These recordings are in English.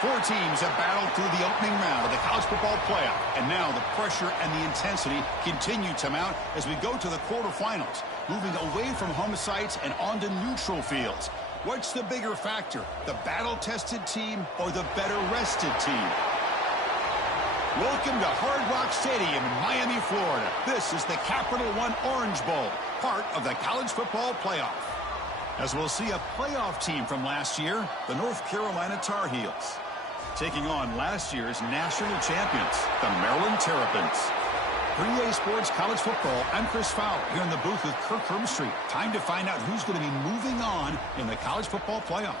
Four teams have battled through the opening round of the college football playoff, and now the pressure and the intensity continue to mount as we go to the quarterfinals, moving away from home sites and onto neutral fields. What's the bigger factor, the battle-tested team or the better-rested team? Welcome to Hard Rock Stadium in Miami, Florida. This is the Capital One Orange Bowl, part of the college football playoff. As we'll see a playoff team from last year, the North Carolina Tar Heels, taking on last year's national champions, the Maryland Terrapins. For EA Sports College Football, I'm Chris Fowler here in the booth with Kirk Herbstreit. Time to find out who's going to be moving on in the college football playoff.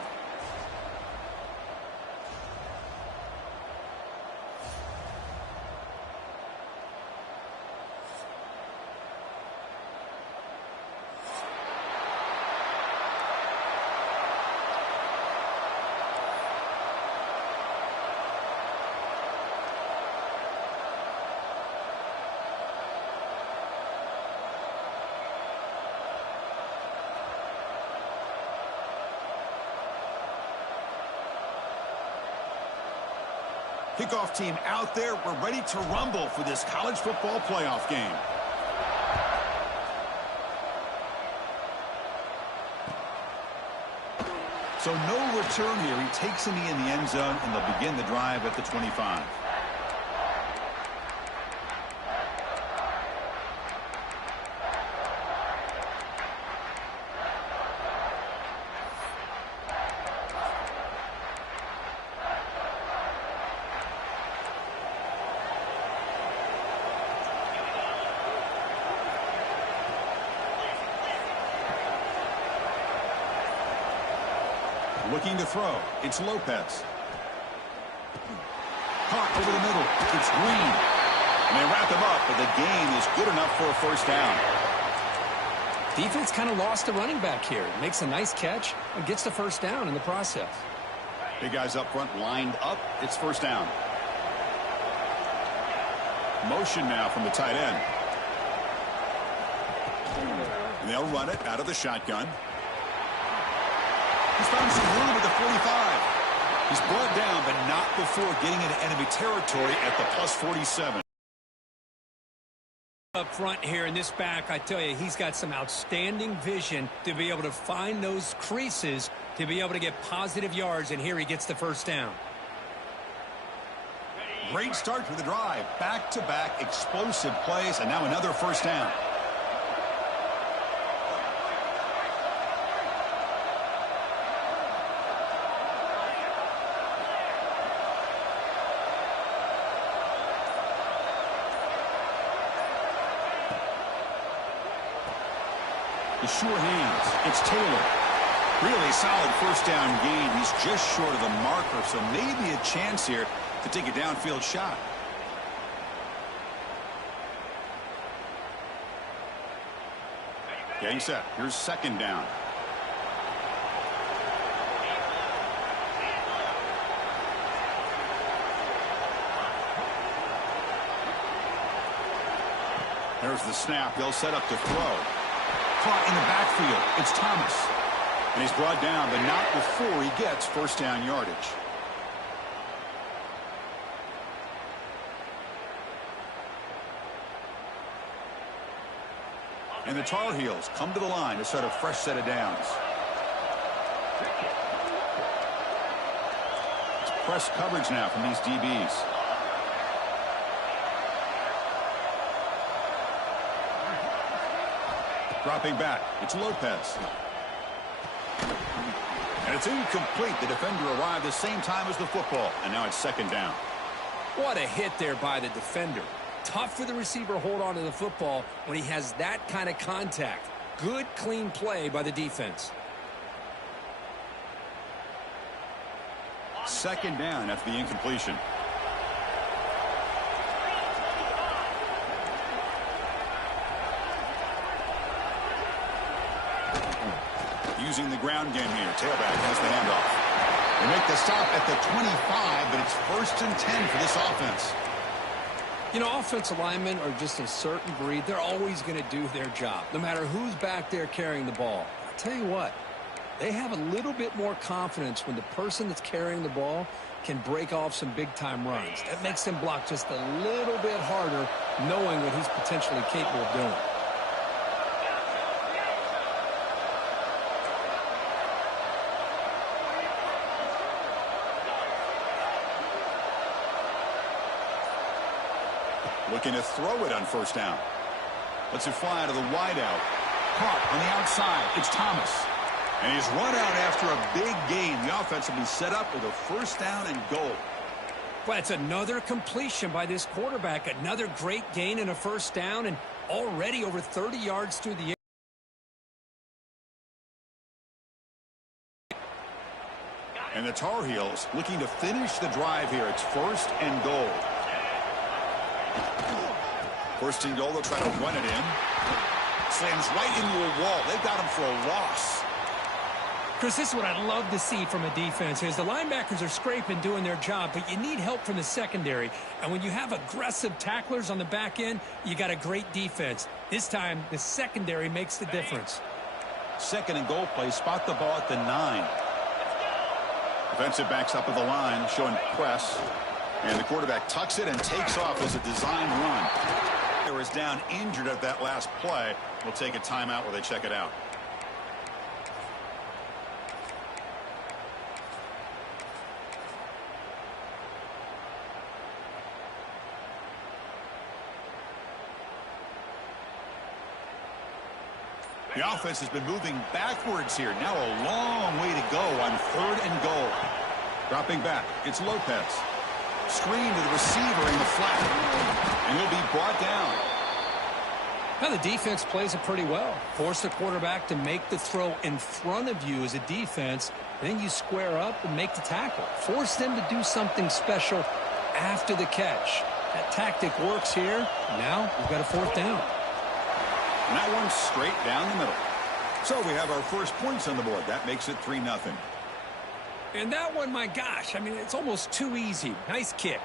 Kickoff team out there. We're ready to rumble for this college football playoff game. So no return here. He takes a knee in the end zone, and they'll begin the drive at the 25. Looking to throw. It's Lopez. Caught over the middle. It's Green. And they wrap him up, but the gain is good enough for a first down. Defense kind of lost a running back here. Makes a nice catch and gets the first down in the process. Big guys up front lined up. It's first down. Motion now from the tight end. And they'll run it out of the shotgun. He's found some room at the 45. He's brought down, but not before getting into enemy territory at the plus 47. Up front here in this back, I tell you, he's got some outstanding vision to be able to find those creases to be able to get positive yards, and here he gets the first down. Great start to the drive. Back-to-back explosive plays, and now another first down. The sure hands. It's Taylor. Really solid first down gain. He's just short of the marker, so maybe a chance here to take a downfield shot. Getting set. Here's second down. There's the snap. They'll set up to throw. Caught in the backfield. It's Thomas. And he's brought down, but not before he gets first down yardage. And the Tar Heels come to the line to start a fresh set of downs. It's press coverage now from these DBs. Dropping back. It's Lopez. And it's incomplete. The defender arrived the same time as the football. And now it's second down. What a hit there by the defender. Tough for the receiver to hold on to the football when he has that kind of contact. Good, clean play by the defense. Second down after the incompletion. Using the ground game here. Tailback has the handoff. They make the stop at the 25, but it's 1st and 10 for this offense. You know, offensive linemen are just a certain breed. They're always going to do their job, no matter who's back there carrying the ball. I'll tell you what, they have a little bit more confidence when the person that's carrying the ball can break off some big-time runs. That makes him block just a little bit harder, knowing what he's potentially capable of doing. Looking to throw it on first down. Lets it fly to the wideout. Caught on the outside. It's Thomas. And he's run out after a big gain. The offense will be set up with a first down and goal. Well, it's another completion by this quarterback. Another great gain and a first down, and already over 30 yards through the air. And the Tar Heels looking to finish the drive here. It's first and goal. First and goal, they'll try to run it in. Slams right into a wall. They've got him for a loss. Chris, this is what I'd love to see from a defense is the linebackers are scraping, doing their job, but you need help from the secondary. And when you have aggressive tacklers on the back end, you got a great defense. This time, the secondary makes the difference. Second and goal play. Spot the ball at the 9. Defensive backs up at the line, showing press. And the quarterback tucks it and takes off as a design run. He was down injured at that last play. We'll take a timeout while they check it out. The offense has been moving backwards here. Now a long way to go on third and goal. Dropping back, it's Lopez. Screen to the receiver in the flat. And he'll be brought down. Now the defense plays it pretty well. Force the quarterback to make the throw in front of you as a defense. Then you square up and make the tackle. Force them to do something special after the catch. That tactic works here. Now we've got a fourth down. And that one's straight down the middle. So we have our first points on the board. That makes it 3-0. And that one, my gosh, I mean, it's almost too easy. Nice kick.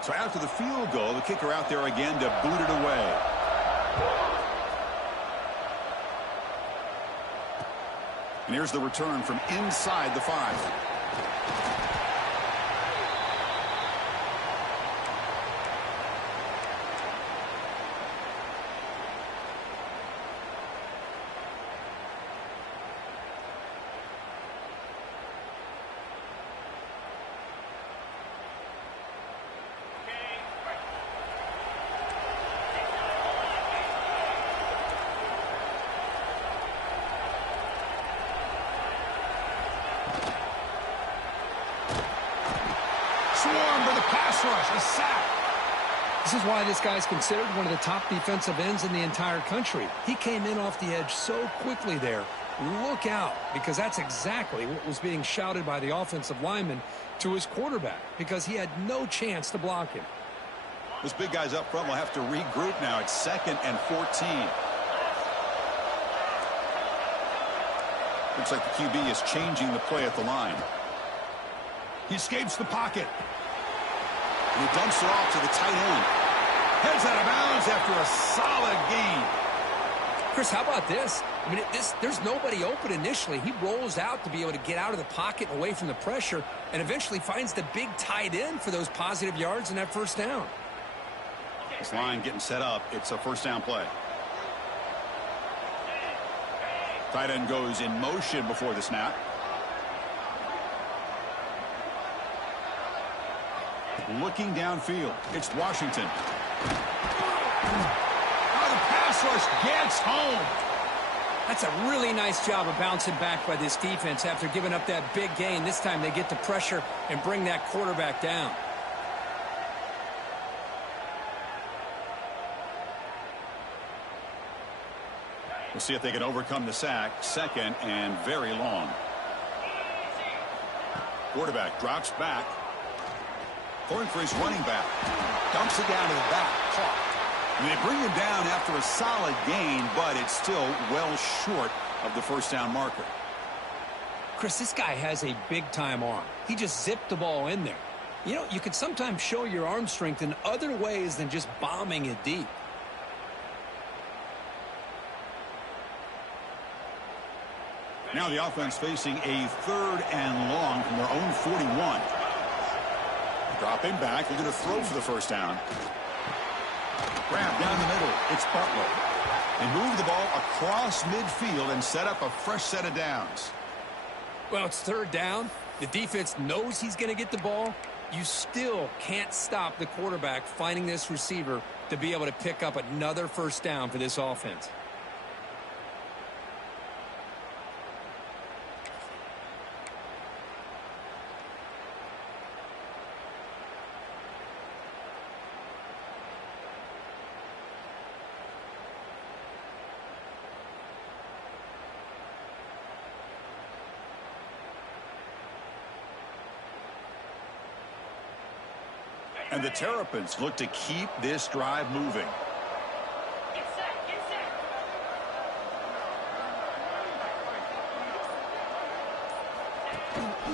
So after the field goal, the kicker out there again to boot it away. And here's the return from inside the 5. Swarm for the pass rush, a sack. This is why this guy's considered one of the top defensive ends in the entire country. He came in off the edge so quickly there. Look out, because that's exactly what was being shouted by the offensive lineman to his quarterback, because he had no chance to block him. Those big guys up front will have to regroup now. It's 2nd and 14. Looks like the QB is changing the play at the line. He escapes the pocket. And he dumps it off to the tight end. Heads out of bounds after a solid gain. Chris, how about this? I mean, there's nobody open initially. He rolls out to be able to get out of the pocket and away from the pressure and eventually finds the big tight end for those positive yards and that first down. This line getting set up. It's a first down play. Tight end goes in motion before the snap. Looking downfield. It's Washington. Oh, the pass rush gets home. That's a really nice job of bouncing back by this defense after giving up that big gain. This time they get the pressure and bring that quarterback down. We'll see if they can overcome the sack. 2nd and very long. Quarterback drops back. Going for his running back. Dumps it down to the back. Caught. And they bring him down after a solid gain, but it's still well short of the first down marker. Chris, this guy has a big-time arm. He just zipped the ball in there. You know, you can sometimes show your arm strength in other ways than just bombing it deep. Now the offense facing a 3rd and long from their own 41. Dropping back, looking to throw for the first down. Grab down the middle. It's Butler. They move the ball across midfield and set up a fresh set of downs. Well, it's third down. The defense knows he's going to get the ball. You still can't stop the quarterback finding this receiver to be able to pick up another first down for this offense. And the Terrapins look to keep this drive moving. Get set, get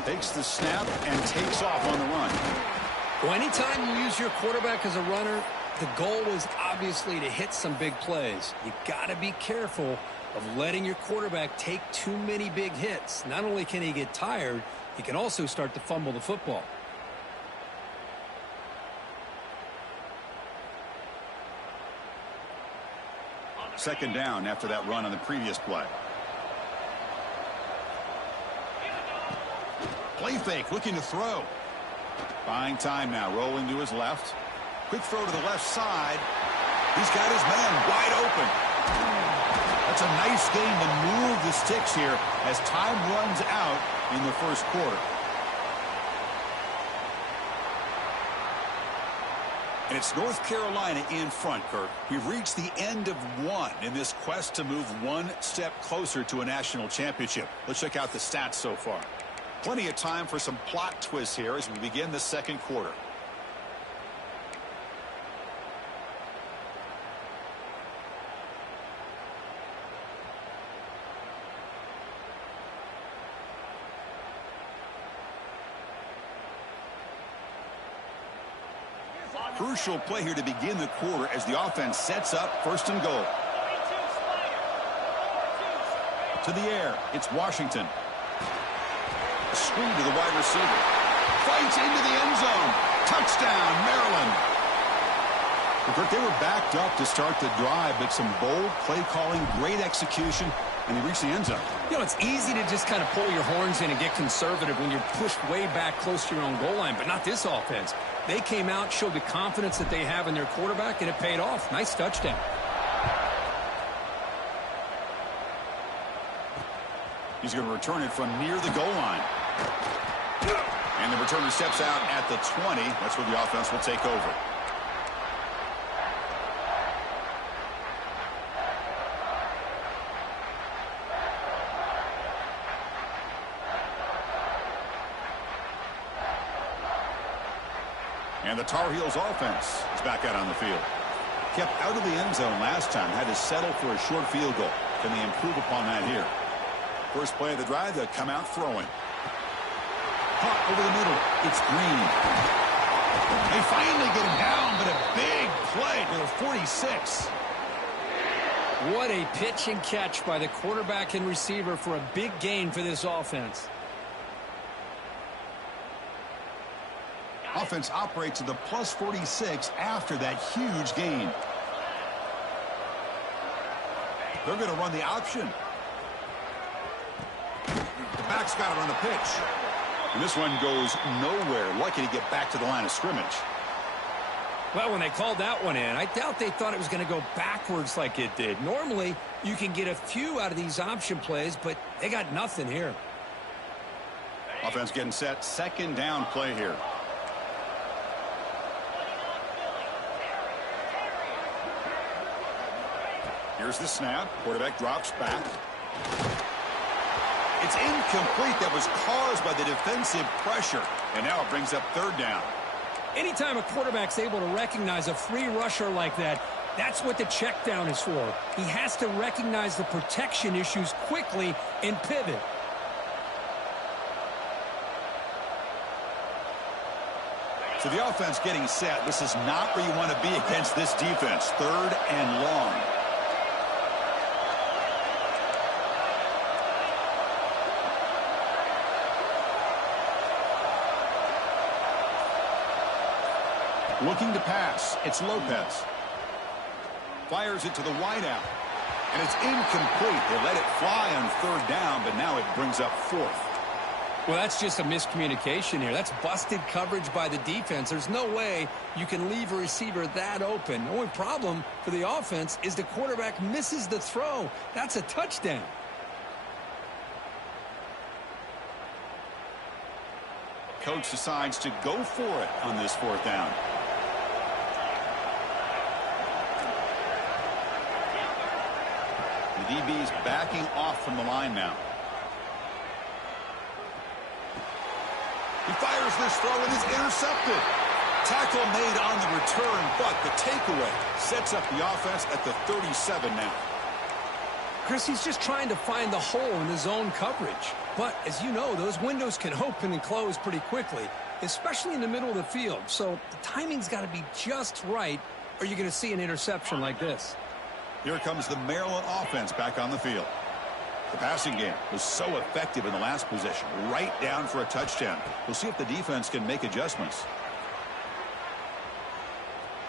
set. Takes the snap and takes off on the run. Well, anytime you use your quarterback as a runner, the goal is obviously to hit some big plays. You got to be careful of letting your quarterback take too many big hits. Not only can he get tired, he can also start to fumble the football. Second down after that run on the previous play. Play fake, looking to throw. Buying time now, rolling to his left. Quick throw to the left side. He's got his man wide open. That's a nice game to move the sticks here as time runs out in the first quarter. And it's North Carolina in front, Kirk. We've reached the end of one in this quest to move one step closer to a national championship. Let's check out the stats so far. Plenty of time for some plot twists here as we begin the second quarter. Crucial play here to begin the quarter as the offense sets up first and goal. To the air, it's Washington. Screen to the wide receiver. Fights into the end zone. Touchdown, Maryland. They were backed up to start the drive, but some bold play calling, great execution, and they reached the end zone. You know, it's easy to just kind of pull your horns in and get conservative when you're pushed way back close to your own goal line, but not this offense. They came out, showed the confidence that they have in their quarterback, and it paid off. Nice touchdown. He's going to return it from near the goal line. And the returner steps out at the 20. That's where the offense will take over. And the Tar Heels offense is back out on the field. Kept out of the end zone last time. Had to settle for a short field goal. Can they improve upon that here? First play of the drive, they'll come out throwing. Caught over the middle. It's Green. They finally get him down, but a big play to the 46. What a pitch and catch by the quarterback and receiver for a big gain for this offense. Offense operates to the plus 46 after that huge gain. They're going to run the option. The back's got it on the pitch. And this one goes nowhere. Lucky to get back to the line of scrimmage. Well, when they called that one in, I doubt they thought it was going to go backwards like it did. Normally, you can get a few out of these option plays, but they got nothing here. Offense getting set. Second down play here. Here's the snap. Quarterback drops back. It's incomplete. That was caused by the defensive pressure. And now it brings up third down. Anytime a quarterback's able to recognize a free rusher like that, that's what the check down is for. He has to recognize the protection issues quickly and pivot. So the offense getting set. This is not where you want to be against this defense. Third and long. Looking to pass. It's Lopez. Fires it to the wideout. And it's incomplete. They let it fly on third down, but now it brings up fourth. Well, that's just a miscommunication here. That's busted coverage by the defense. There's no way you can leave a receiver that open. The only problem for the offense is the quarterback misses the throw. That's a touchdown. Coach decides to go for it on this fourth down. The DB's backing off from the line now. He fires this throw and is intercepted. Tackle made on the return, but the takeaway sets up the offense at the 37 now. Chris, he's just trying to find the hole in his own coverage. But, as you know, those windows can open and close pretty quickly, especially in the middle of the field. So the timing's got to be just right, or you're going to see an interception like this. Here comes the Maryland offense back on the field. The passing game was so effective in the last possession, right down for a touchdown. We'll see if the defense can make adjustments.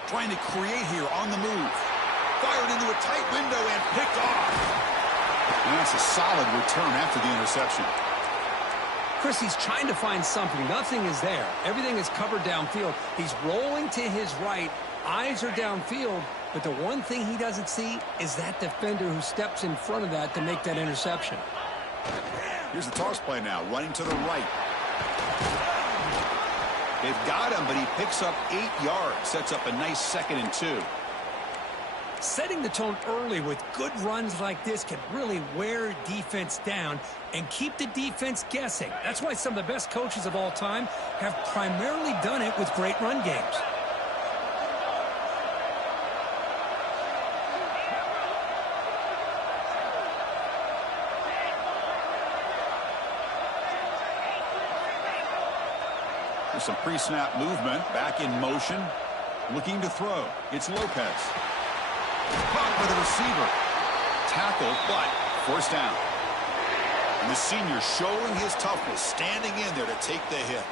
Trying to create here on the move. Fired into a tight window and picked off. And that's a solid return after the interception. Chris, he's trying to find something. Nothing is there. Everything is covered downfield. He's rolling to his right. Eyes are downfield. But the one thing he doesn't see is that defender who steps in front of that to make that interception. Here's the toss play now, running to the right. They've got him, but he picks up 8 yards, sets up a nice 2nd and 2. Setting the tone early with good runs like this can really wear defense down and keep the defense guessing. That's why some of the best coaches of all time have primarily done it with great run games. There's some pre-snap movement, back in motion, looking to throw. It's Lopez. Caught by the receiver. Tackle, but forced down. And the senior showing his toughness, standing in there to take the hit.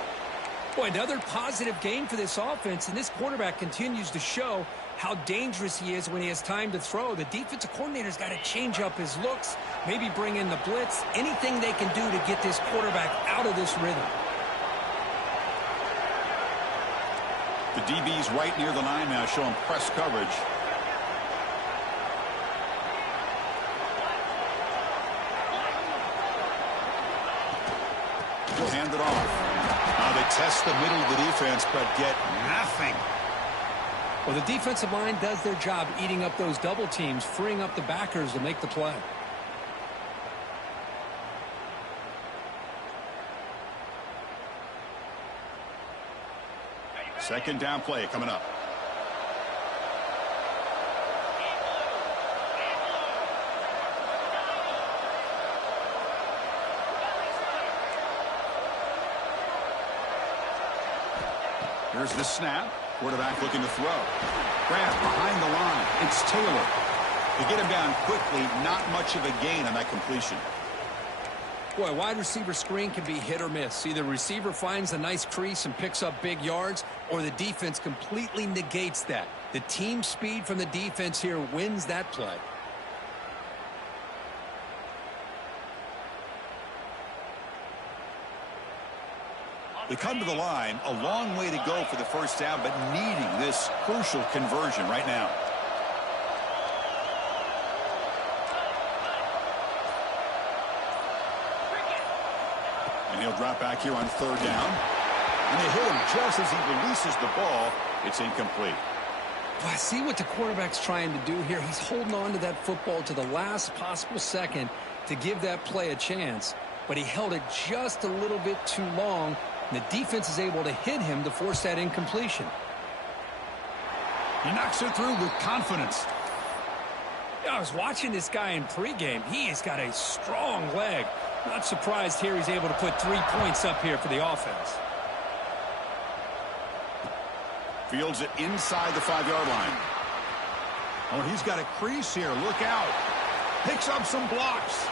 Boy, another positive game for this offense, and this quarterback continues to show how dangerous he is when he has time to throw. The defensive coordinator's got to change up his looks, maybe bring in the blitz, anything they can do to get this quarterback out of this rhythm. The DB's right near the line now, showing press coverage. He'll hand it off. Now they test the middle of the defense, but get nothing. Well, the defensive line does their job eating up those double teams, freeing up the backers to make the play. Second down play coming up. Here's the snap. Quarterback looking to throw. Grab behind the line. It's Taylor. To get him down quickly, not much of a gain on that completion. Boy, wide receiver screen can be hit or miss. Either receiver finds a nice crease and picks up big yards, or the defense completely negates that. The team speed from the defense here wins that play. They come to the line, a long way to go for the first down, but needing this crucial conversion right now. And he'll drop back here on third down. And they hit him just as he releases the ball. It's incomplete. Well, I see what the quarterback's trying to do here. He's holding on to that football to the last possible second to give that play a chance. But he held it just a little bit too long. And the defense is able to hit him to force that incompletion. He knocks it through with confidence. I was watching this guy in pregame. He has got a strong leg. Not surprised here he's able to put 3 points up here for the offense. Fields it inside the 5-yard line. Oh, he's got a crease here. Look out. Picks up some blocks.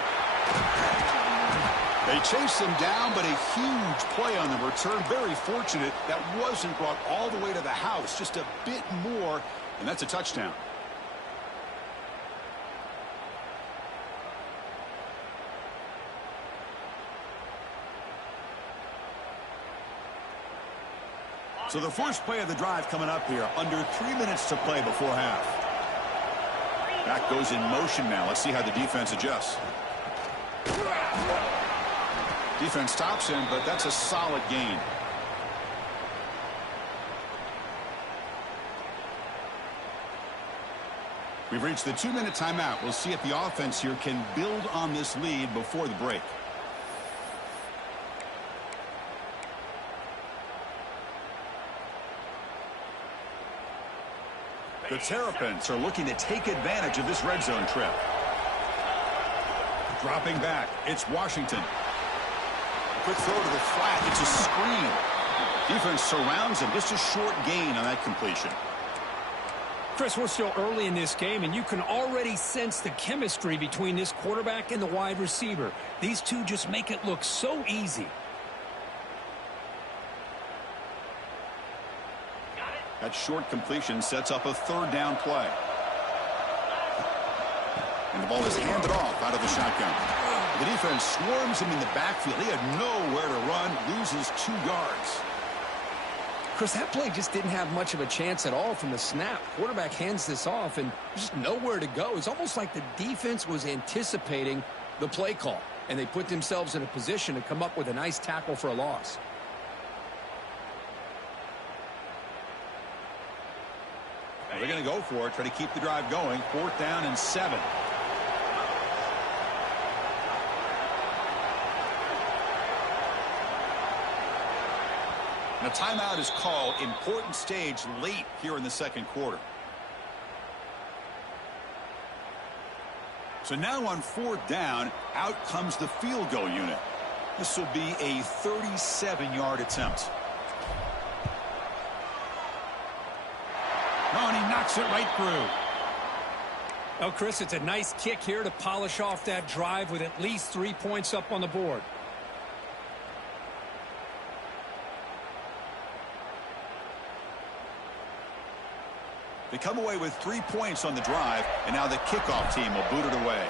They chased him down, but a huge play on the return. Very fortunate that wasn't brought all the way to the house. Just a bit more, and that's a touchdown. So the first play of the drive coming up here. Under 3 minutes to play before half. Back goes in motion now. Let's see how the defense adjusts. Defense stops him, but that's a solid gain. We've reached the 2-minute timeout. We'll see if the offense here can build on this lead before the break. The Terrapins are looking to take advantage of this red zone trip. Dropping back, it's Washington. Quick throw to the flat. It's a screen. Defense surrounds him. Just a short gain on that completion. Chris, we're still early in this game, and you can already sense the chemistry between this quarterback and the wide receiver. These two just make it look so easy. That short completion sets up a third down play. And the ball is handed off out of the shotgun. The defense swarms him in the backfield. He had nowhere to run, loses 2 yards. Chris, that play just didn't have much of a chance at all from the snap. Quarterback hands this off, and just nowhere to go. It's almost like the defense was anticipating the play call, and they put themselves in a position to come up with a nice tackle for a loss. Well, they're going to go for it, try to keep the drive going. 4th down and 7. And a timeout is called. Important stage late here in the second quarter. So now on 4th down, out comes the field goal unit. This will be a 37-yard attempt. Oh, and he knocks it right through. Oh, Chris, it's a nice kick here to polish off that drive with at least 3 points up on the board. They come away with 3 points on the drive, and now the kickoff team will boot it away.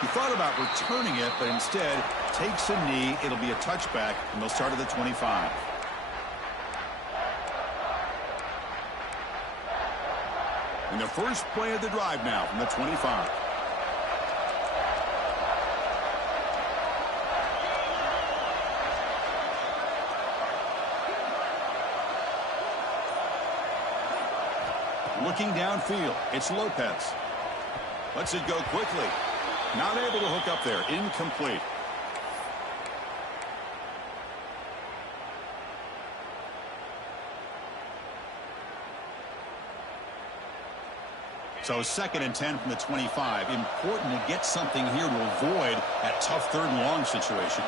He thought about returning it, but instead takes a knee. It'll be a touchback, and they'll start at the 25. And the first play of the drive now from the 25. Looking downfield, it's Lopez. Lets it go quickly. Not able to hook up there. Incomplete. So 2nd and 10 from the 25. Important to get something here to avoid that tough 3rd and long situation.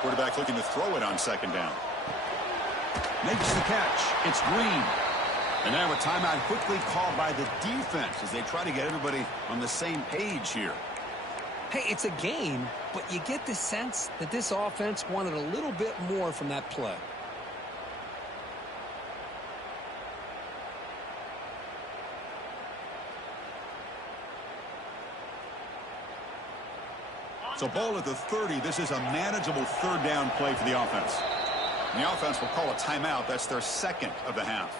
Quarterback looking to throw it on 2nd down. Makes the catch. It's Green. And now a timeout quickly called by the defense as they try to get everybody on the same page here. Hey, it's a game, but you get the sense that this offense wanted a little bit more from that play. So ball at the 30. This is a manageable 3rd down play for the offense. And the offense will call a timeout. That's their 2nd of the half.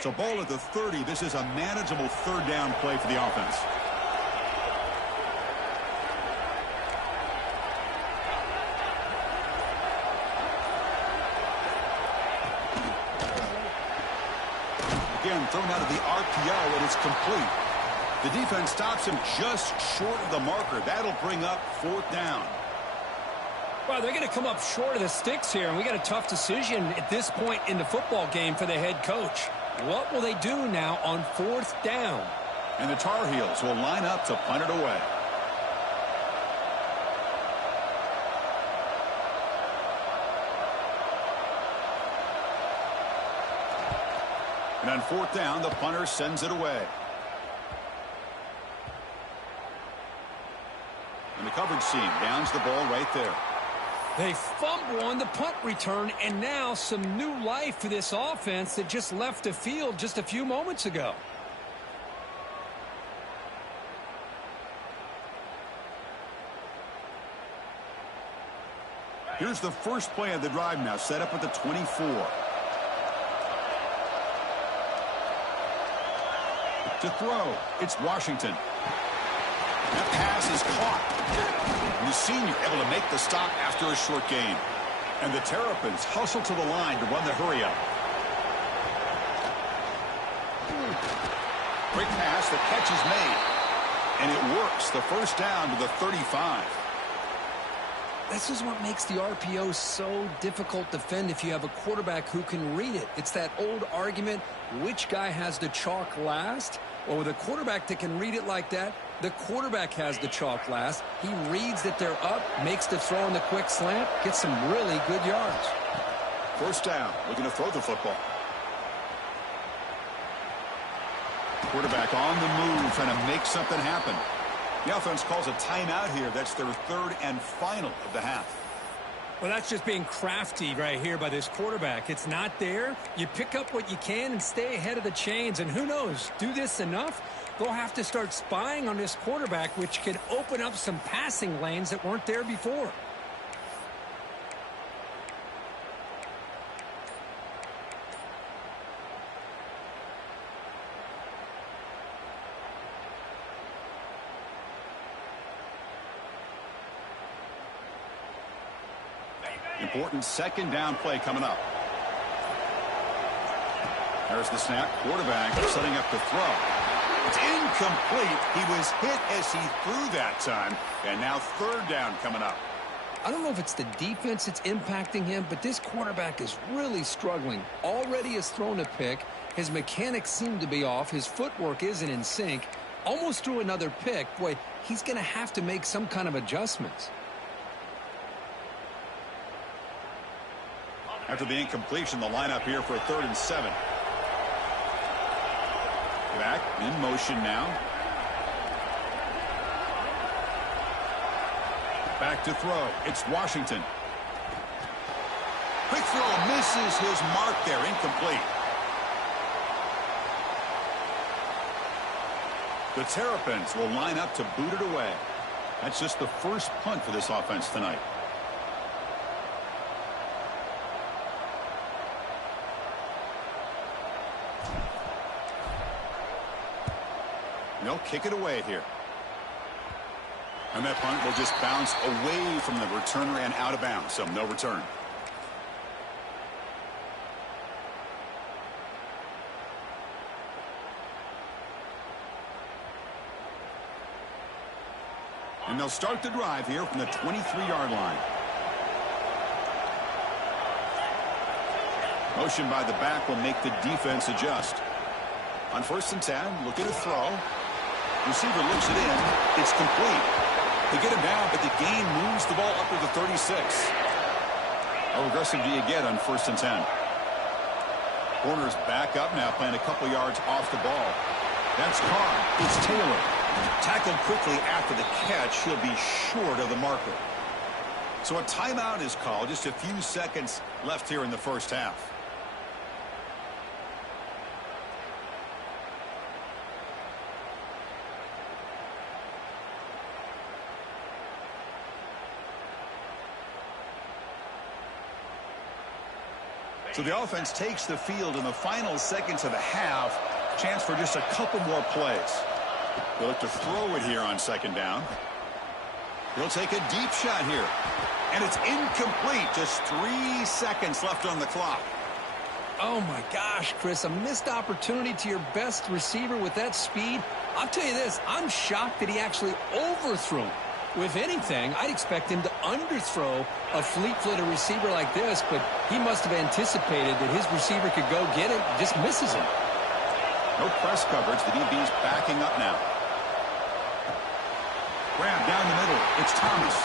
So ball at the 30. This is a manageable 3rd down play for the offense. Again, thrown out of the RPO, and it's complete. The defense stops him just short of the marker. That'll bring up 4th down. Well, they're going to come up short of the sticks here, and we got a tough decision at this point in the football game for the head coach. What will they do now on 4th down? And the Tar Heels will line up to punt it away. And on 4th down, the punter sends it away. And the coverage team downs the ball right there. They fumble on the punt return, and now some new life for this offense that just left the field just a few moments ago. Here's the first play of the drive now, set up at the 24. To throw, it's Washington. That pass is caught. And the senior able to make the stop after a short gain. And the Terrapins hustle to the line to run the hurry-up. Quick pass, the catch is made. And it works, the first down to the 35. This is what makes the RPO so difficult to defend if you have a quarterback who can read it. It's that old argument, which guy has the chalk last? Well, with a quarterback that can read it like that, the quarterback has the chalk last. He reads that they're up, makes the throw in the quick slant, gets some really good yards. First down, looking to throw the football. Quarterback on the move, trying to make something happen. The offense calls a timeout here. That's their 3rd and final of the half. Well, that's just being crafty right here by this quarterback. It's not there. You pick up what you can and stay ahead of the chains. And who knows, do this enough, they'll have to start spying on this quarterback, which can open up some passing lanes that weren't there before. Important second down play coming up. There's the snap. Quarterback setting up the throw. It's incomplete. He was hit as he threw that time. And now 3rd down coming up. I don't know if it's the defense that's impacting him, but this quarterback is really struggling. Already has thrown a pick. His mechanics seem to be off. His footwork isn't in sync. Almost threw another pick. Boy, he's going to have to make some kind of adjustments. After the incompletion, the lineup here for a 3rd and 7. Back in motion now. Back to throw. It's Washington. Quick throw, misses his mark there, incomplete. The Terrapins will line up to boot it away. That's just the first punt for this offense tonight. They'll kick it away here. And that punt will just bounce away from the returner and out of bounds, so no return. And they'll start the drive here from the 23-yard line. Motion by the back will make the defense adjust. On 1st and 10, looking to throw. Receiver looks it in. It's complete. They get him down, but the gain moves the ball up to the 36. How aggressive do you get on 1st and 10? Corner's back up now, playing a couple yards off the ball. That's caught. It's Taylor. Tackled quickly after the catch. He'll be short of the marker. So a timeout is called. Just a few seconds left here in the first half. So the offense takes the field in the final seconds of the half. Chance for just a couple more plays. They'll look to throw it here on 2nd down. He'll take a deep shot here. And it's incomplete. Just 3 seconds left on the clock. Oh, my gosh, Chris. A missed opportunity to your best receiver with that speed. I'll tell you this, I'm shocked that he actually overthrew him. If anything, I'd expect him to underthrow a fleet-footed receiver like this, but he must have anticipated that his receiver could go get it and just misses him. No press coverage. The DB's backing up now. Grab down the middle. It's Thomas.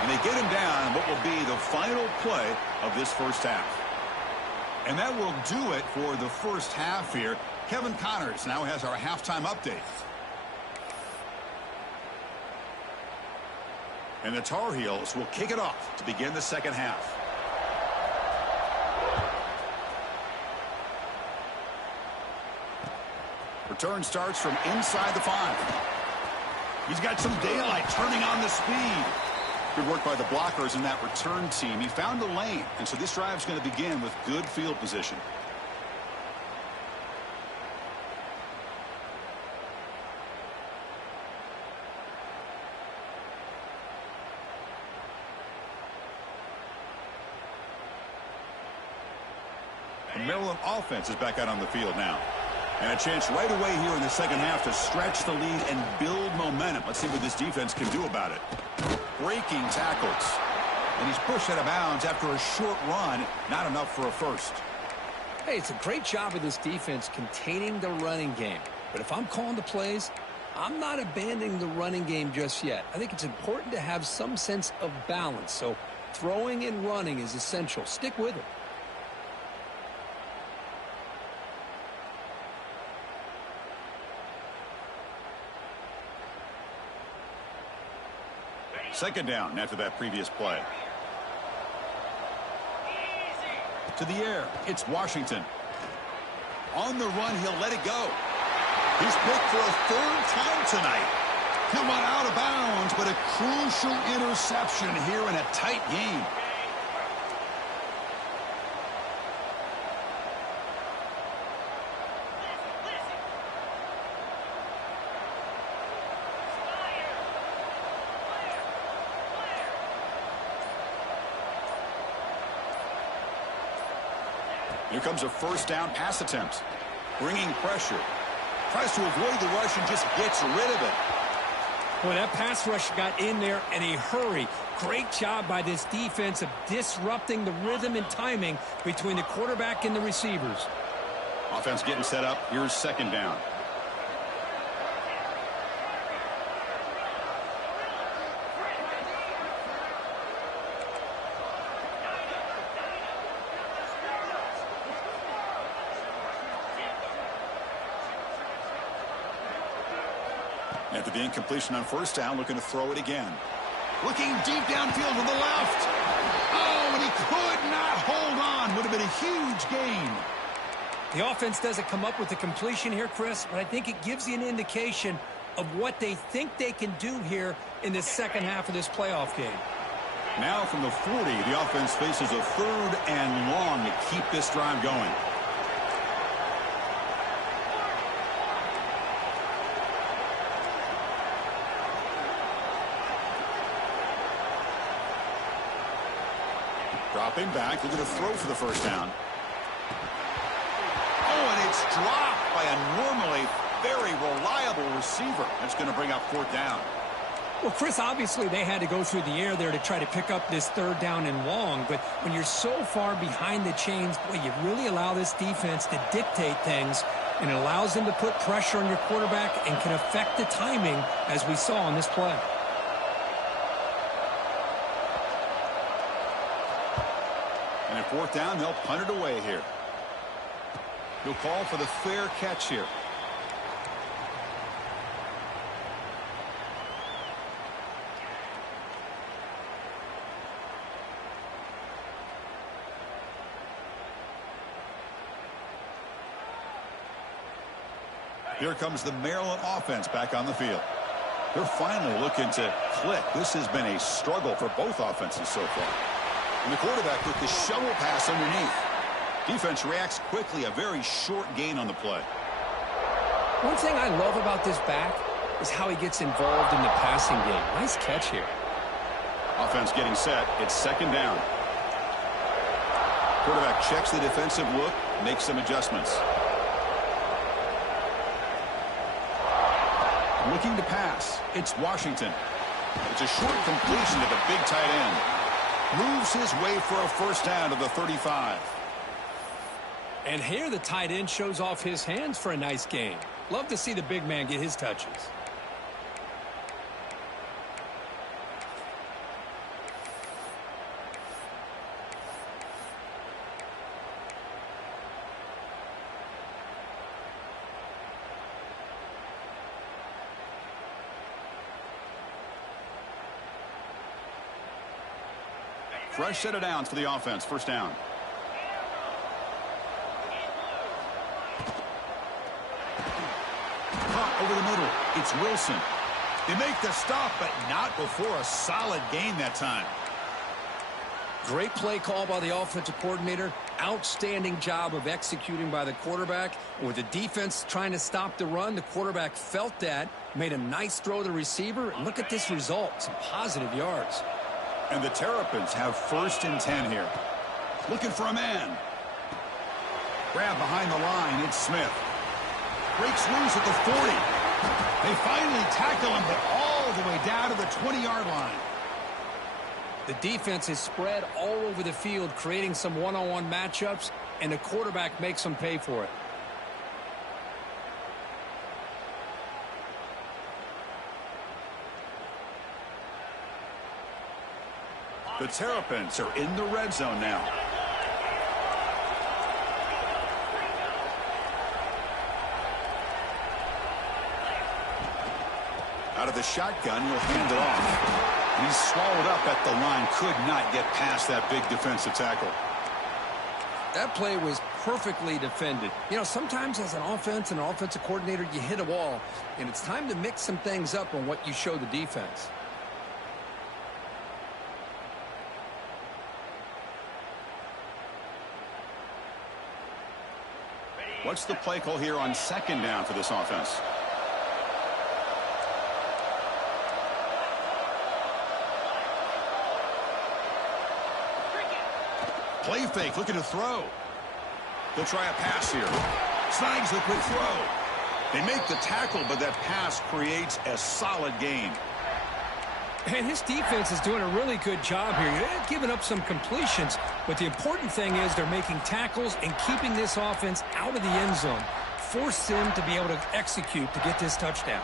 And they get him down what will be the final play of this first half. And that will do it for the first half here. Kevin Connors now has our halftime update. And the Tar Heels will kick it off to begin the second half. Return starts from inside the 5. He's got some daylight turning on the speed. Good work by the blockers in that return team. He found the lane, and so this drive is going to begin with good field position. The Maryland offense is back out on the field now. And a chance right away here in the second half to stretch the lead and build momentum. Let's see what this defense can do about it. Breaking tackles. And he's pushed out of bounds after a short run. Not enough for a first. Hey, it's a great job of this defense containing the running game. But if I'm calling the plays, I'm not abandoning the running game just yet. I think it's important to have some sense of balance. So throwing and running is essential. Stick with it. Second down after that previous play. To the air, it's Washington. On the run, he'll let it go. He's picked for a third time tonight. He'll run out of bounds, but a crucial interception here in a tight game. Here comes a first down pass attempt. Bringing pressure. Tries to avoid the rush and just gets rid of it. Boy, that pass rush got in there in a hurry. Great job by this defense of disrupting the rhythm and timing between the quarterback and the receivers. Offense getting set up. Here's second down. After the incompletion on first down, looking to throw it again. Looking deep downfield to the left. Oh, and he could not hold on. Would have been a huge gain. The offense doesn't come up with the completion here, Chris, but I think it gives you an indication of what they think they can do here in the second half of this playoff game. Now from the 40, the offense faces a third and long to keep this drive going. Dropping back, looking to throw for the first down. Oh, and it's dropped by a normally very reliable receiver. That's going to bring up fourth down. Well, Chris, obviously they had to go through the air there to try to pick up this third down and long, but when you're so far behind the chains, boy, you really allow this defense to dictate things, and it allows them to put pressure on your quarterback and can affect the timing, as we saw on this play. And at fourth down, they'll punt it away here. He'll call for the fair catch here. Here comes the Maryland offense back on the field. They're finally looking to click. This has been a struggle for both offenses so far. And the quarterback with the shovel pass underneath. Defense reacts quickly, a very short gain on the play. One thing I love about this back is how he gets involved in the passing game. Nice catch here. Offense getting set. It's second down. Quarterback checks the defensive look, makes some adjustments. Looking to pass. It's Washington. It's a short completion to the big tight end. Moves his way for a first down to the 35. And here the tight end shows off his hands for a nice game. Love to see the big man get his touches. Fresh set of downs for the offense. First down. Caught over the middle. It's Wilson. They make the stop, but not before a solid gain that time. Great play call by the offensive coordinator. Outstanding job of executing by the quarterback. With the defense trying to stop the run, the quarterback felt that, made a nice throw to the receiver, and look at this result. Some positive yards. And the Terrapins have first and 10 here. Looking for a man. Grab behind the line. It's Smith. Breaks loose at the 40. They finally tackle him, but all the way down to the 20-yard line. The defense is spread all over the field, creating some one-on-one matchups, and the quarterback makes them pay for it. The Terrapins are in the red zone now. Out of the shotgun, he'll hand it off. He's swallowed up at the line. Could not get past that big defensive tackle. That play was perfectly defended. You know, sometimes as an offense and an offensive coordinator, you hit a wall, and it's time to mix some things up on what you show the defense. What's the play call here on second down for this offense? Play fake, looking to throw. They'll try a pass here. Snags the quick throw. They make the tackle, but that pass creates a solid gain. And his defense is doing a really good job here. They're giving up some completions, but the important thing is they're making tackles and keeping this offense out of the end zone. Force them to be able to execute to get this touchdown.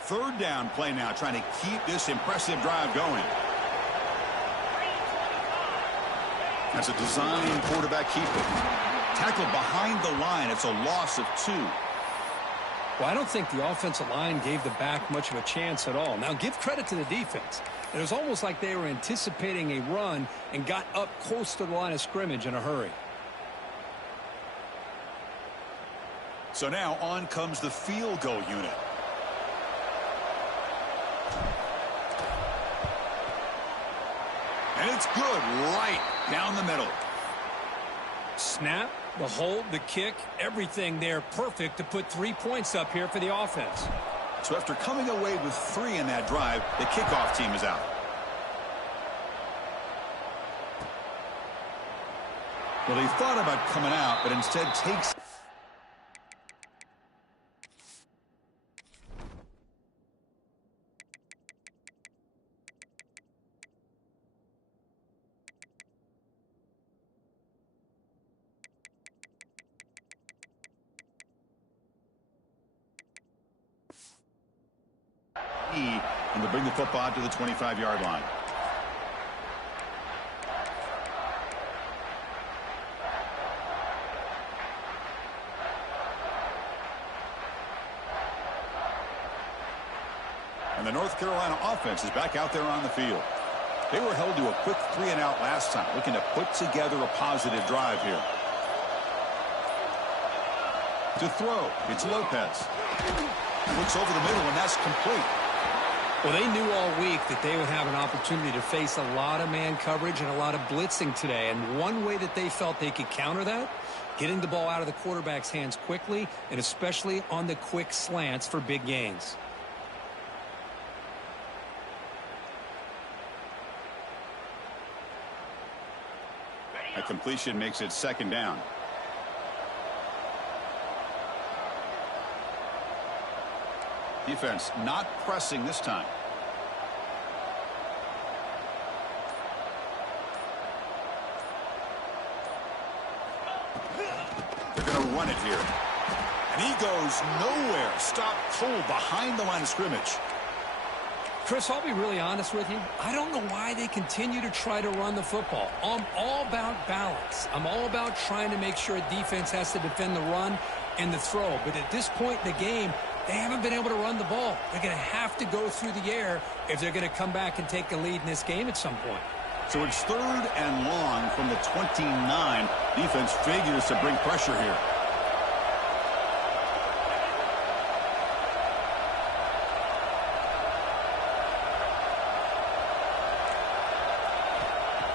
Third down play now, trying to keep this impressive drive going. That's a design quarterback keeper. Tackled behind the line. It's a loss of 2. Well, I don't think the offensive line gave the back much of a chance at all. Now, give credit to the defense. It was almost like they were anticipating a run and got up close to the line of scrimmage in a hurry. So now on comes the field goal unit. And it's good right down the middle. Snap, the hold, the kick, everything there perfect to put 3 points up here for the offense. So after coming away with 3 in that drive, the kickoff team is out. Well, he thought about coming out, but instead takes... and to bring the football out to the 25-yard line. And the North Carolina offense is back out there on the field. They were held to a quick 3-and-out last time, looking to put together a positive drive here. To throw, it's Lopez. Looks over the middle, and that's complete. Well, they knew all week that they would have an opportunity to face a lot of man coverage and a lot of blitzing today. And one way that they felt they could counter that, getting the ball out of the quarterback's hands quickly, and especially on the quick slants for big gains. A completion makes it second down. Defense not pressing this time. They're going to run it here. And he goes nowhere. Stopped cold behind the line of scrimmage. Chris, I'll be really honest with you. I don't know why they continue to try to run the football. I'm all about balance. I'm all about trying to make sure a defense has to defend the run and the throw. But at this point in the game, they haven't been able to run the ball. They're going to have to go through the air if they're going to come back and take a lead in this game at some point. So it's 3rd and long from the 29. Defense figures to bring pressure here.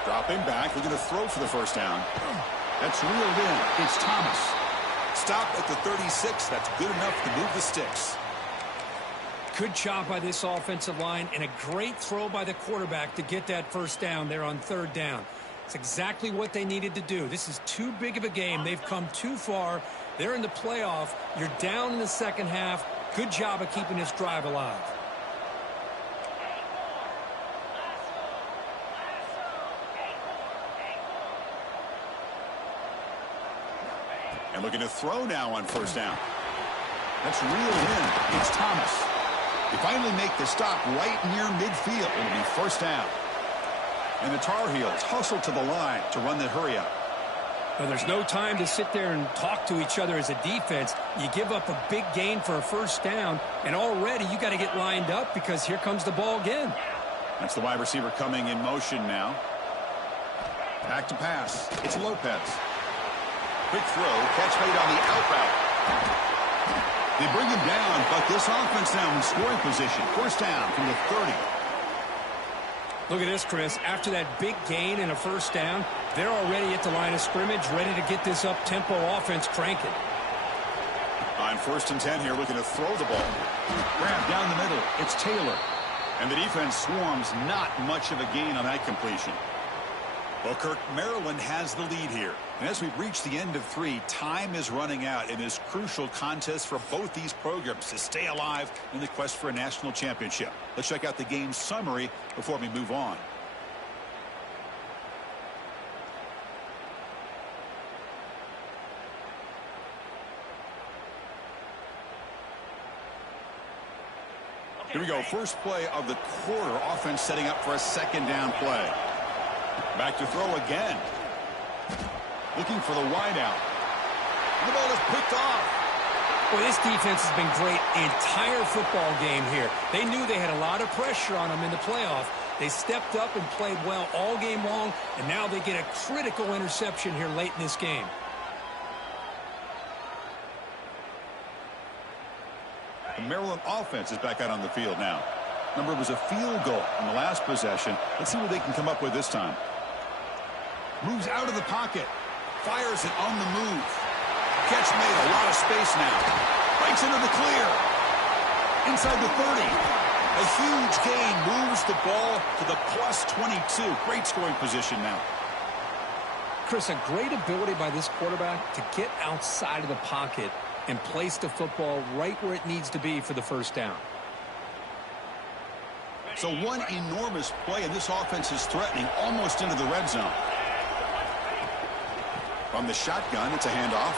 Dropping back, looking to throw for the first down. That's reeled in. It's Thomas. Stop at the 36. That's good enough to move the sticks. Good job by this offensive line and a great throw by the quarterback to get that first down there on 3rd down. It's exactly what they needed to do. This is too big of a game. They've come too far. They're in the playoff. You're down in the second half. Good job of keeping this drive alive. And looking to throw now on first down. That's reeled in. It's Thomas. They finally make the stop right near midfield. It'll be first down. And the Tar Heels hustle to the line to run the hurry up. Well, there's no time to sit there and talk to each other as a defense. You give up a big gain for a first down, and already you got to get lined up because here comes the ball again. That's the wide receiver coming in motion now. Back to pass. It's Lopez. Quick throw, catch made on the out route. They bring him down, but this offense now in scoring position. First down from the 30. Look at this, Chris. After that big gain and a first down, they're already at the line of scrimmage, ready to get this up-tempo offense cranking. On 1st and 10 here, looking to throw the ball. Grab down the middle. It's Taylor. And the defense swarms, not much of a gain on that completion. Well, Kirk, Maryland has the lead here. And as we've reached the end of 3, time is running out in this crucial contest for both these programs to stay alive in the quest for a national championship. Let's check out the game summary before we move on. Here we go. First play of the quarter. Offense setting up for a second down play. Back to throw again. Looking for the wideout. The ball is picked off. Boy, this defense has been great the entire football game here. They knew they had a lot of pressure on them in the playoff. They stepped up and played well all game long, and now they get a critical interception here late in this game. The Maryland offense is back out on the field now. Remember, it was a field goal in the last possession. Let's see what they can come up with this time. Moves out of the pocket. Fires it on the move. Catch made. A lot of space now. Breaks into the clear. Inside the 30. A huge gain. Moves the ball to the plus 22. Great scoring position now. Chris, a great ability by this quarterback to get outside of the pocket and place the football right where it needs to be for the first down. So one enormous play, and this offense is threatening almost into the red zone. From the shotgun, it's a handoff.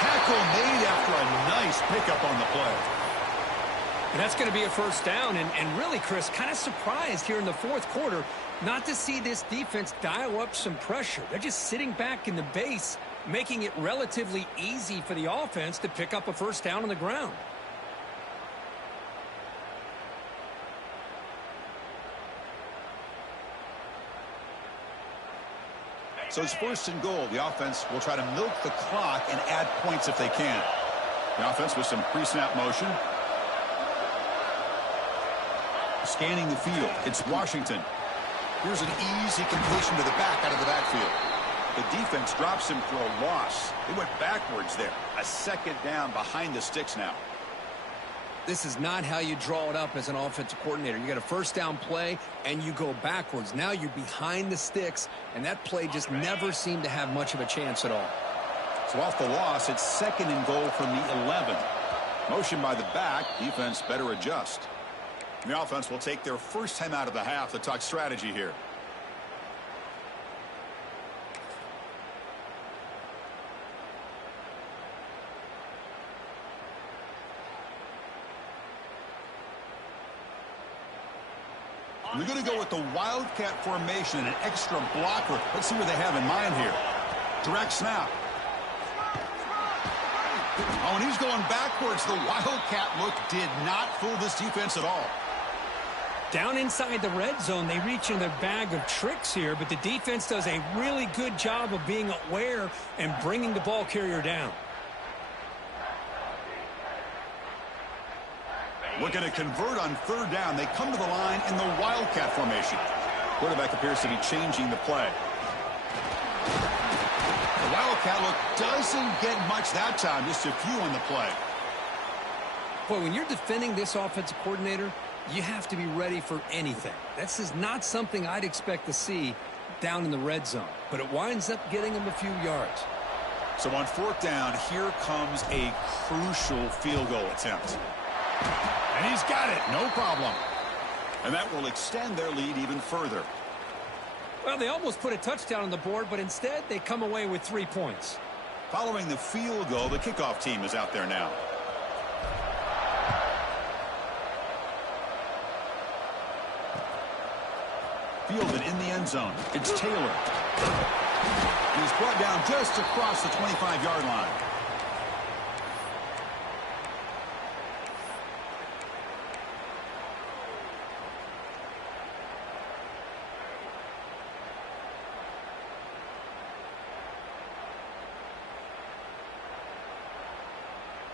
Tackle made after a nice pickup on the play. And that's going to be a first down. And really, Chris, kind of surprised here in the 4th quarter not to see this defense dial up some pressure. They're just sitting back in the base, making it relatively easy for the offense to pick up a first down on the ground. So it's 1st and goal. The offense will try to milk the clock and add points if they can. The offense with some pre-snap motion. Scanning the field. It's Washington. Here's an easy completion to the back out of the backfield. The defense drops him for a loss. They went backwards there. A second down behind the sticks now. This is not how you draw it up as an offensive coordinator. You got a first down play, and you go backwards. Now you're behind the sticks, and that play just never seemed to have much of a chance at all. So off the loss, it's 2nd and goal from the 11. Motion by the back. Defense better adjust. The offense will take their first time out of the half to talk strategy here. They're going to go with the Wildcat formation and an extra blocker. Let's see what they have in mind here. Direct snap. Oh, and he's going backwards. The Wildcat look did not fool this defense at all. Down inside the red zone, they reach in their bag of tricks here, but the defense does a really good job of being aware and bringing the ball carrier down. Looking to convert on 3rd down. They come to the line in the Wildcat formation. Quarterback appears to be changing the play. The Wildcat look doesn't get much that time, just a few on the play. Boy, when you're defending this offensive coordinator, you have to be ready for anything. This is not something I'd expect to see down in the red zone, but it winds up getting him a few yards. So on 4th down, here comes a crucial field goal attempt. And he's got it, no problem. And that will extend their lead even further. Well, they almost put a touchdown on the board, but instead they come away with 3 points. Following the field goal, the kickoff team is out there now. Fielded in the end zone. It's Taylor. He's brought down just across the 25-yard line.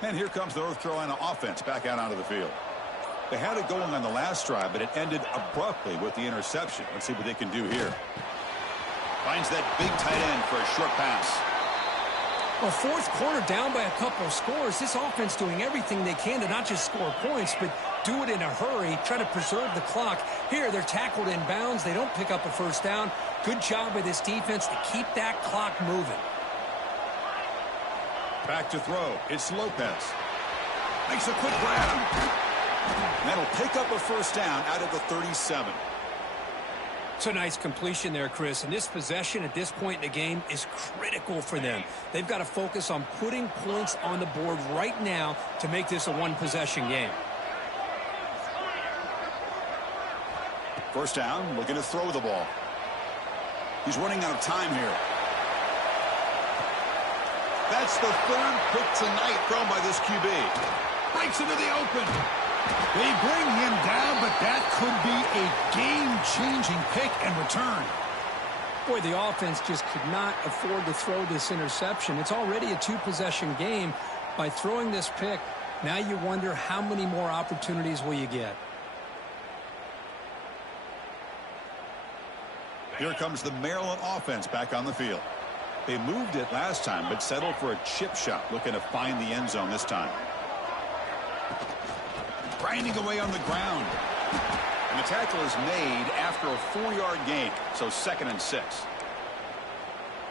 And here comes the North Carolina offense back out onto the field. They had it going on the last drive, but it ended abruptly with the interception. Let's see what they can do here. Finds that big tight end for a short pass. Well, 4th quarter down by a couple of scores. This offense doing everything they can to not just score points, but do it in a hurry, try to preserve the clock. Here, they're tackled in bounds. They don't pick up a first down. Good job by this defense to keep that clock moving. Back to throw. It's Lopez. Makes a quick grab. That'll pick up a first down out of the 37. It's a nice completion there, Chris. And this possession at this point in the game is critical for them. They've got to focus on putting points on the board right now to make this a one-possession game. First down, looking to throw the ball. He's running out of time here. That's the 3rd pick tonight thrown by this QB. Breaks into the open. They bring him down, but that could be a game-changing pick and return. Boy, the offense just could not afford to throw this interception. It's already a 2-possession game. By throwing this pick, now you wonder how many more opportunities will you get. Here comes the Maryland offense back on the field. They moved it last time, but settled for a chip shot, looking to find the end zone this time. Grinding away on the ground. And the tackle is made after a 4-yard gain, so 2nd and 6.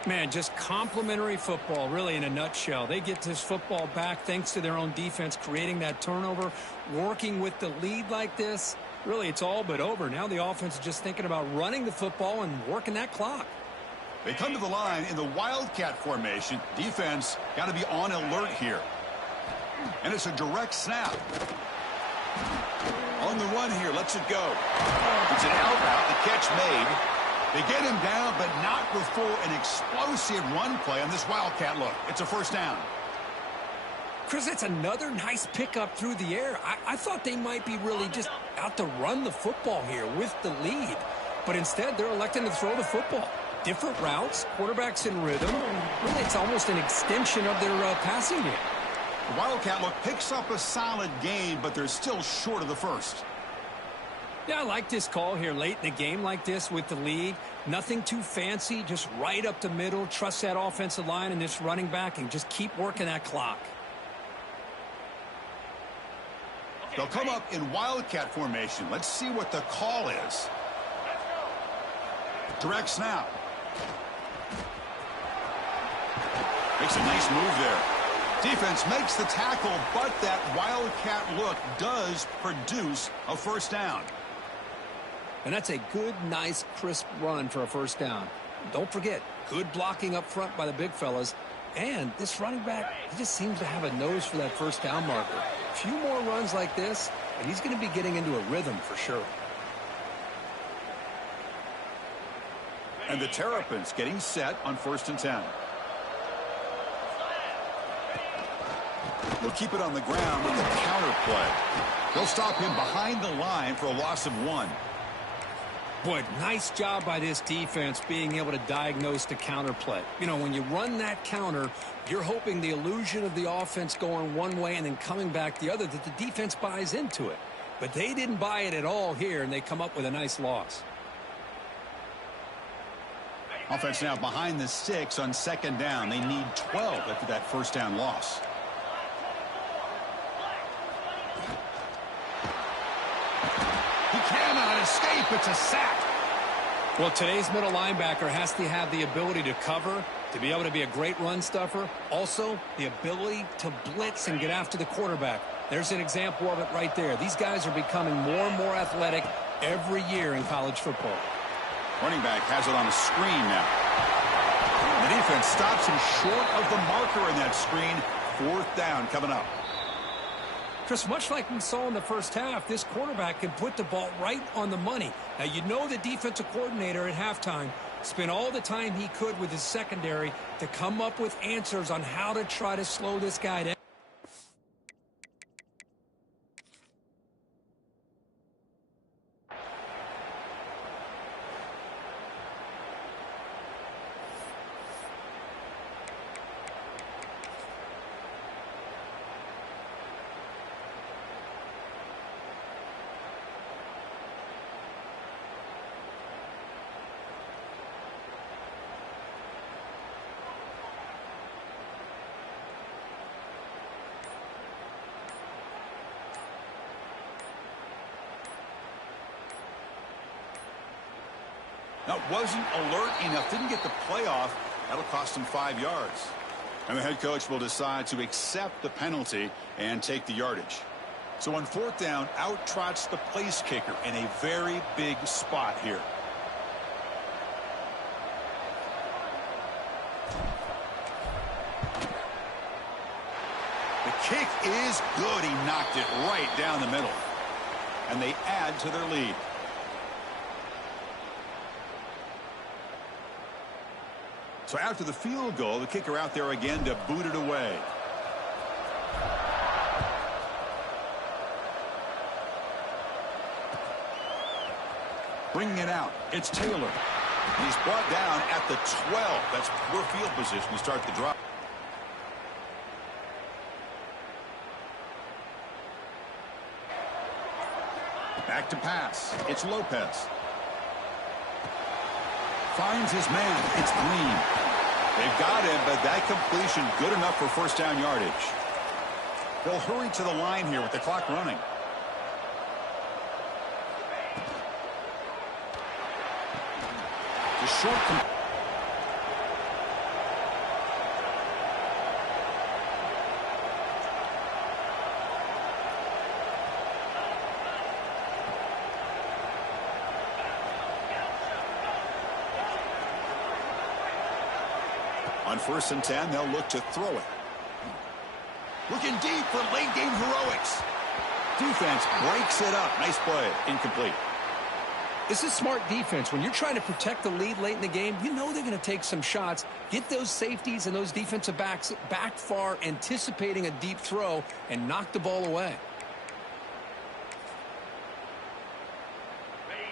Man, just complimentary football, really, in a nutshell. They get this football back thanks to their own defense, creating that turnover, working with the lead like this. Really, it's all but over. Now the offense is just thinking about running the football and working that clock. They come to the line in the Wildcat formation. Defense got to be on alert here. And it's a direct snap. On the run here, lets it go. It's an out route, the catch made. They get him down, but not before an explosive run play on this Wildcat look. It's a first down. Chris, that's another nice pickup through the air. I thought they might be really just out to run the football here with the lead. But instead, they're electing to throw the football. Different routes, quarterbacks in rhythm. Really, it's almost an extension of their passing game. The Wildcat look picks up a solid gain, but they're still short of the first. Yeah, I like this call here late in the game like this with the lead. Nothing too fancy, just right up the middle. Trust that offensive line and this running back and just keep working that clock. They'll come up in wildcat formation. Let's see what the call is. Direct snap. Makes a nice move there. Defense makes the tackle, but that wildcat look does produce a first down. And that's a good, nice, crisp run for a first down. Don't forget, good blocking up front by the big fellas. And this running back, he just seems to have a nose for that first down marker. A few more runs like this, and he's going to be getting into a rhythm for sure. And the Terrapins getting set on 1st and 10. They'll keep it on the ground with a counter play. They'll stop him behind the line for a loss of 1. Boy, nice job by this defense being able to diagnose the counter play. You know, when you run that counter, you're hoping the illusion of the offense going one way and then coming back the other, that the defense buys into it. But they didn't buy it at all here, and they come up with a nice loss. Offense now behind the 6 on 2nd down. They need 12 after that first down loss. He cannot escape. It's a sack. Well, today's middle linebacker has to have the ability to cover, to be able to be a great run stuffer. Also, the ability to blitz and get after the quarterback. There's an example of it right there. These guys are becoming more and more athletic every year in college football. Running back has it on a screen now. The defense stops him short of the marker in that screen. 4th down coming up. Chris, much like we saw in the first half, this quarterback can put the ball right on the money. Now, you know the defensive coordinator at halftime spent all the time he could with his secondary to come up with answers on how to try to slow this guy down. Now, wasn't alert enough, didn't get the playoff. That'll cost him 5 yards. And the head coach will decide to accept the penalty and take the yardage. So on 4th down, out trots the place kicker in a very big spot here. The kick is good. He knocked it right down the middle. And they add to their lead. So after the field goal, the kicker out there again to boot it away. Bringing it out, it's Taylor. He's brought down at the 12. That's poor field position to start the drive. Back to pass. It's Lopez. Finds his man. It's Green. They've got him, but that completion good enough for first down yardage. They'll hurry to the line here with the clock running. The short. On 1st and 10, they'll look to throw it. Looking deep for late game heroics. Defense breaks it up. Nice play. Incomplete. This is smart defense. When you're trying to protect the lead late in the game, you know they're going to take some shots. Get those safeties and those defensive backs back far, anticipating a deep throw, and knock the ball away.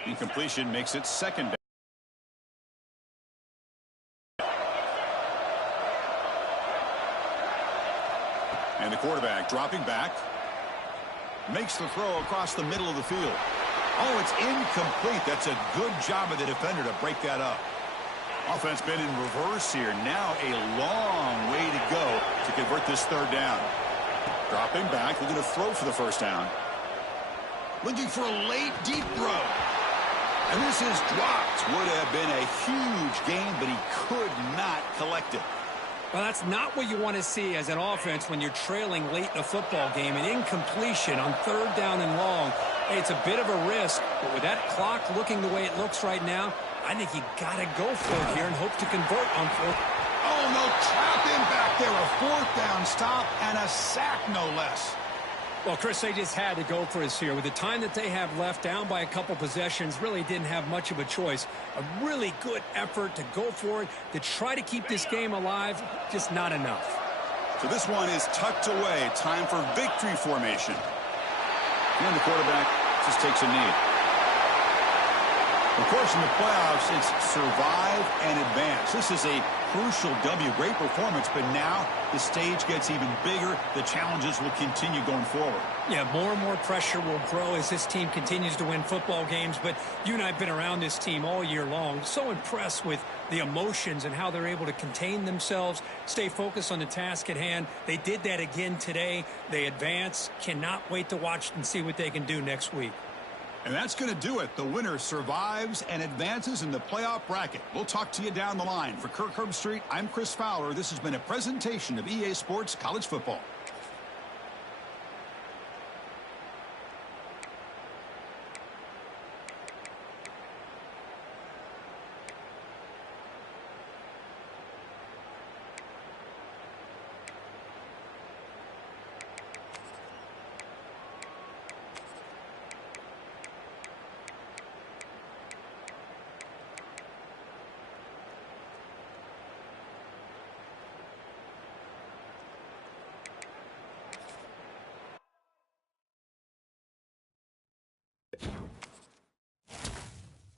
Incompletion makes it 2nd down. And the quarterback dropping back. Makes the throw across the middle of the field. Oh, it's incomplete. That's a good job of the defender to break that up. Offense been in reverse here. Now a long way to go to convert this 3rd down. Dropping back. Looking to throw for the first down. Looking for a late, deep throw. And this is dropped. Would have been a huge gain, but he could not collect it. Well, that's not what you want to see as an offense when you're trailing late in a football game. An incompletion on 3rd down and long. Hey, it's a bit of a risk, but with that clock looking the way it looks right now, I think you got to go for it here and hope to convert on 4th. Oh, no, trap him back there. A 4th down stop and a sack, no less. Well, Chris, they just had to go for us here. With the time that they have left, down by a couple possessions, really didn't have much of a choice. A really good effort to go for it, to try to keep this game alive, just not enough. So this one is tucked away. Time for victory formation. And the quarterback just takes a knee. Of course, in the playoffs, it's survive and advance. This is a crucial W. Great performance, but now the stage gets even bigger. The challenges will continue going forward. Yeah, more and more pressure will grow as this team continues to win football games, but you and I have been around this team all year long. So impressed with the emotions and how they're able to contain themselves, stay focused on the task at hand. They did that again today. They advance. Cannot wait to watch and see what they can do next week. And that's going to do it. The winner survives and advances in the playoff bracket. We'll talk to you down the line. For Kirk Herbstreit, I'm Chris Fowler. This has been a presentation of EA Sports College Football.